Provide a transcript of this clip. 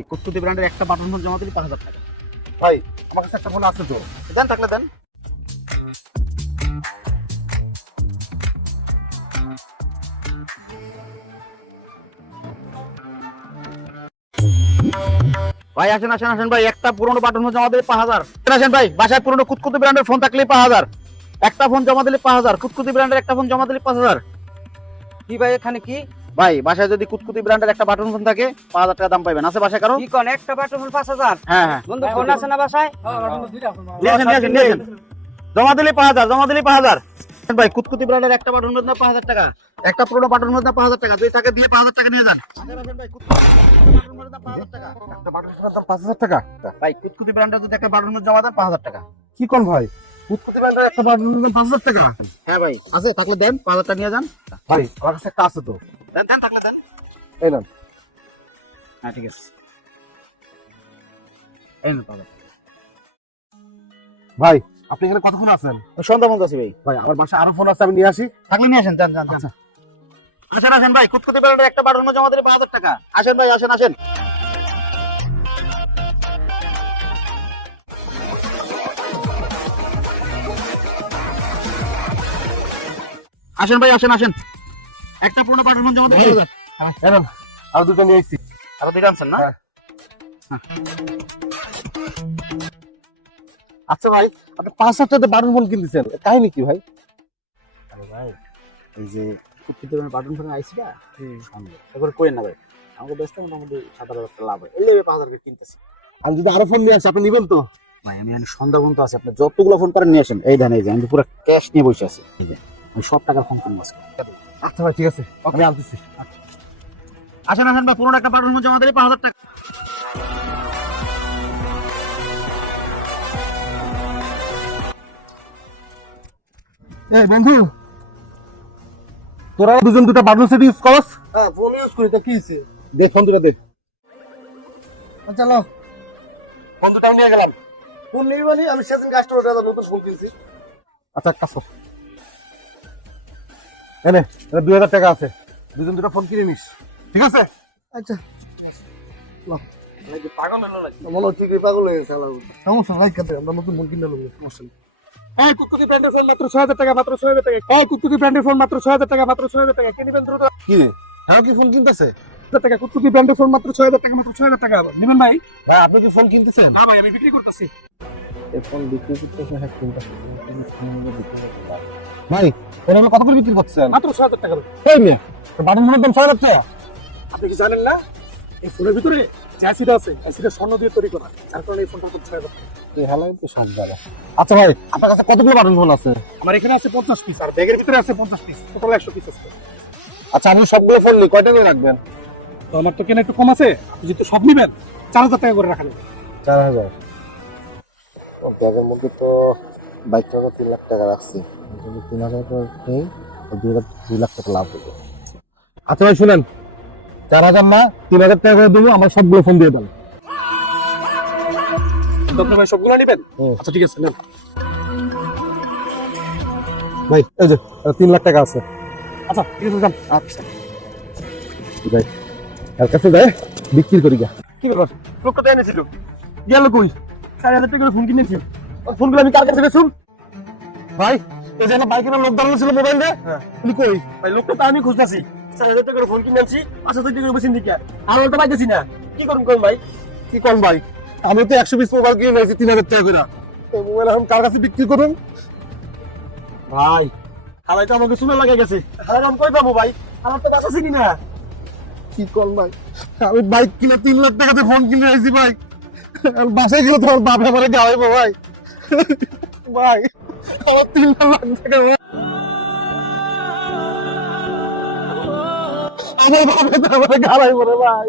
ভাই কুত্তুতি ব্র্যান্ডের একটা বাটন ফোন জমা দিলে পাঁচ হাজার টাকা। ভাই আমার কাছে একটা ফোন আছে তো। দেন থাকলে দেন। ভাই আসেন আসেন আসেন ভাই একটা পুরনো বাটন ফোন জমা দিলে পাঁচ হাজার। আসেন ভাই বাসায় পুরনো কুতকুতি ব্র্যান্ডের ফোন থাকলে পাঁচ হাজার। একটা ফোন জমা দিলে পাঁচ হাজার কুতকুতি ব্র্যান্ডের একটা ফোন জমা দিলে পাঁচ হাজার। কি ভাই এখানে কি? ভাই বাসায় যদি কুতকুতি ব্র্যান্ডের একটা বাটন ফোন থাকে পাঁচ হাজার টাকা দাম পাবেন আছে বাসায় কারও? কি কোন? একটা বাটন ফুল পাঁচ হাজার। হ্যাঁ হ্যাঁ। বন্ধু ফোন আছে না বাসায়? আসেন। জমা দিলে পাঁচ হাজার জমা দিলে পাঁচ হাজার। ভাই কুতকুতি ব্র্যান্ডের একটা বাটন মধ্যে পাঁচ হাজার টাকা? একটা পুরোনো বাটন মধ্যে পাঁচ হাজার টাকা? দুই টাকা দিয়ে পাঁচ হাজার টাকা নিয়ে যান। একটা বাটন ফোনের দাম পাঁচ হাজার টাকা? ভাই কুতকুতি ব্র্যান্ডের যদি একটা বাটন মধ্যে জমা দেন পাঁচ হাজার টাকা। কি কোন ভাই? একটা বাটন দাম পাঁচ হাজার টাকা? হ্যাঁ ভাই। আছে থাকলে দেন পাঁচ হাজার টাকা নিয়ে যান। ভাই আমার কাছে একটা আছে তো। দেন দেন থাকলে দেন। এই নেন। হ্যাঁ ঠিক আছে। এই না পাঁচ হাজার ভাই আপনি এখানে কতক্ষণ আছেন? সন্ধ্যা বন্ধ আছে ভাই। ভাই আমার বাসায় আরও ফোন আছে আমি নিয়ে আসি। থাকলে নিয়ে আসেন যান যান যান। আসেন আসেন ভাই কুতকুতি ব্র্যান্ডের একটা মধ্যে পাঁচ হাজার টাকা। আসেন ভাই আসেন আসেন। আসেন ভাই আসেন আসেন। একটা পুরোনো জমা দিলে ভাই। আর দুটো নিয়ে আসছি। আরও দুইটা আনছেন না? হ্যাঁ। আচ্ছা ভাই আপনি পাঁচ হাজার টাকা বাটন ফোন কিনতেছেন কাহিনী কি ভাই? আরে ভাই এই যে ব্র্যান্ডের বাটন ফোন আইসিটা সন্দেহ এবার কই না ভাই আমাকে ব্যস্ত মোটামুটি সাত হাজার টাকা লাভ হয়। এলে পাঁচ হাজার করে কিনতেছি। আমি যদি আরও ফোন নিয়ে আসি আপনি নিবেন তো? ভাই আমি এখন সন্ধ্যা পর্যন্ত আছি আপনি যতগুলো ফোন পারেন নিয়ে আসেন। এই দেন এই যে আমি পুরো ক্যাশ নিয়ে বসে আছি। এই যে আমি সব টাকার ফোন কিনবো আজকে। আচ্ছা ভাই ঠিক আছে। আমি আনতেছি। আসেন আসেন ভাই পুরোনো একটা ফোন জমা দিলে পাঁচ হাজার টাকা। এই বন্ধু তোরা দুজন দুটো বাটন সেট ইউজ করস? হ্যাঁ ফোন ইউজ করি তা কি হয়েছে? দে ফোন দুটো দে। আচ্ছা নাও বন্ধুটাও নিয়ে গেলাম। ফোন নেই মানে? আমি সেদিন কাস্টমার নতুন ফোন কিনছি। আচ্ছা কাছো এনে এটা দুই হাজার টাকা আছে। দুজন দুটো ফোন কিনে নিস। ঠিক আছে? আচ্ছা। পাগল হলো নাকি মনে হচ্ছে কি পাগল হয়ে গেছে সমস্যা নাই কেন আমরা নতুন ফোন কিনে নেব সমস্যা নেই। হ্যাঁ কুকুতি ব্র্যান্ডের ফোন মাত্র ছয় হাজার টাকা মাত্র ছয় হাজার টাকা। হ্যাঁ ব্র্যান্ডের ফোন মাত্র ছয় হাজার টাকা মাত্র ছয় হাজার টাকা। কিনবেন দ্রুত। কি রে? হ্যাঁ কি ফোন কিনতেছে? টাকা কুকুতি ব্র্যান্ডের ফোন মাত্র ছয় হাজার টাকা মাত্র ছয় হাজার টাকা। নেবেন ভাই? ভাই আপনি কি ফোন কিনতেছেন? হ্যাঁ ভাই আমি বিক্রি করতেছি। এই ফোন বিক্রি করতেছে হ্যাঁ কিনতেছে। ভাই ফোন কত করে বিক্রি করছেন? মাত্র ছয় হাজার টাকা। এই মেয়ে বাটন ফোনের দাম ছয় হাজার টাকা। আপনি কি জানেন না? এই ফোনের ভিতরে যে অ্যাসিড আছে অ্যাসিডের স্বর্ণ দিয়ে তৈরি করা যার কারণে এই ফোনটা খুব ছয় হাজার এই হালাই তো সব জায়গা আচ্ছা ভাই আপনার কাছে কতগুলো বাটন ফোন আছে? আমার এখানে আছে পঞ্চাশ পিস আর ব্যাগের ভিতরে আছে পঞ্চাশ পিস টোটাল একশো পিস আছে। আচ্ছা আপনি সবগুলো ফোন নিই কয়টা করে রাখবেন? তো আমার তো কেনা একটু কম আছে আপনি যদি সব নিবেন চার হাজার টাকা করে রাখা যাবে। চার হাজার। ব্যাগের মধ্যে তো বাইক টাকা তিন লাখ টাকা রাখছি। যদি তিন হাজার টাকা নেই দুই হাজার দুই লাখ টাকা লাভ হবে। আচ্ছা ভাই শুনেন। চার হাজার না তিন হাজার টাকা করে দেবো আমার সবগুলো ফোন দিয়ে দেন তো আপনি ভাই সবগুলো নিবেন? আচ্ছা ঠিক আছে নেন। ভাই এই যে তিন লাখ টাকা আছে। আচ্ছা ঠিক আছে যান। আচ্ছা। ভাই এর কাছে যাই বিক্রি করি গা। কি ব্যাপার? লোকটা তো এনেছিল গেল কই? চার হাজার টাকা করে ফোন কিনেছি। ওর ফোনগুলো আমি কার কাছে বেচুন ভাই এই যে বাইকের লোক দাঁড়ানো ছিল মোবাইল দিয়ে তুমি কই? ভাই লোকটা তো আমি খুঁজতেছি। হাজার ফোন কিনে আনছি। পাঁচ হাজার টাকা বেশি দিকে আর ওটা পাইতেছি না। কি করুন কোন ভাই? কি কম ভাই? আমি তো একশো পিস মোবাইল কিনে নিয়েছি তিন হাজার টাকা করে। এই মোবাইল এখন কার কাছে বিক্রি করুন ভাই হালাই তো আমাকে শুনে লাগে গেছে। হালাই আমি কই পাবো ভাই? আমার তো কাছে চিনি না। কি কম ভাই? আমি বাইক কিনে তিন লাখ টাকাতে ফোন কিনে নিয়েছি ভাই। বাসায় গেলে তোমার বাপ আমার গাওয়াইবো ভাই। ভাই আমার তিন লাখ টাকা আমার বাবা তো আমার গাড়াইবো রে ভাই।